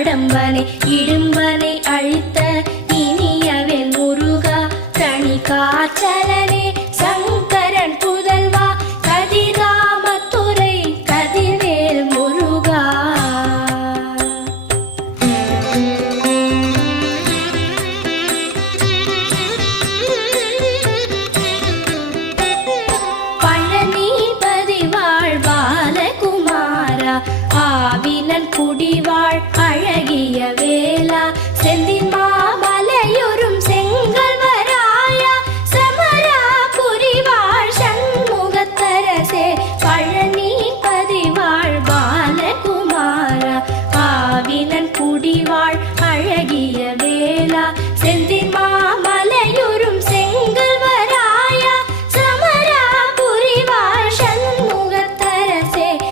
கடம்பனை இடும்பனை அழித்த இனியவன் முருகா தனி காற்றலனே சங்கரன் புதல்வா கதிராமத்துறை கதிர்வேல் முருகா. பழனிபதி வாழ் பாலகுமாரா ஆவினன் குடிவாழ்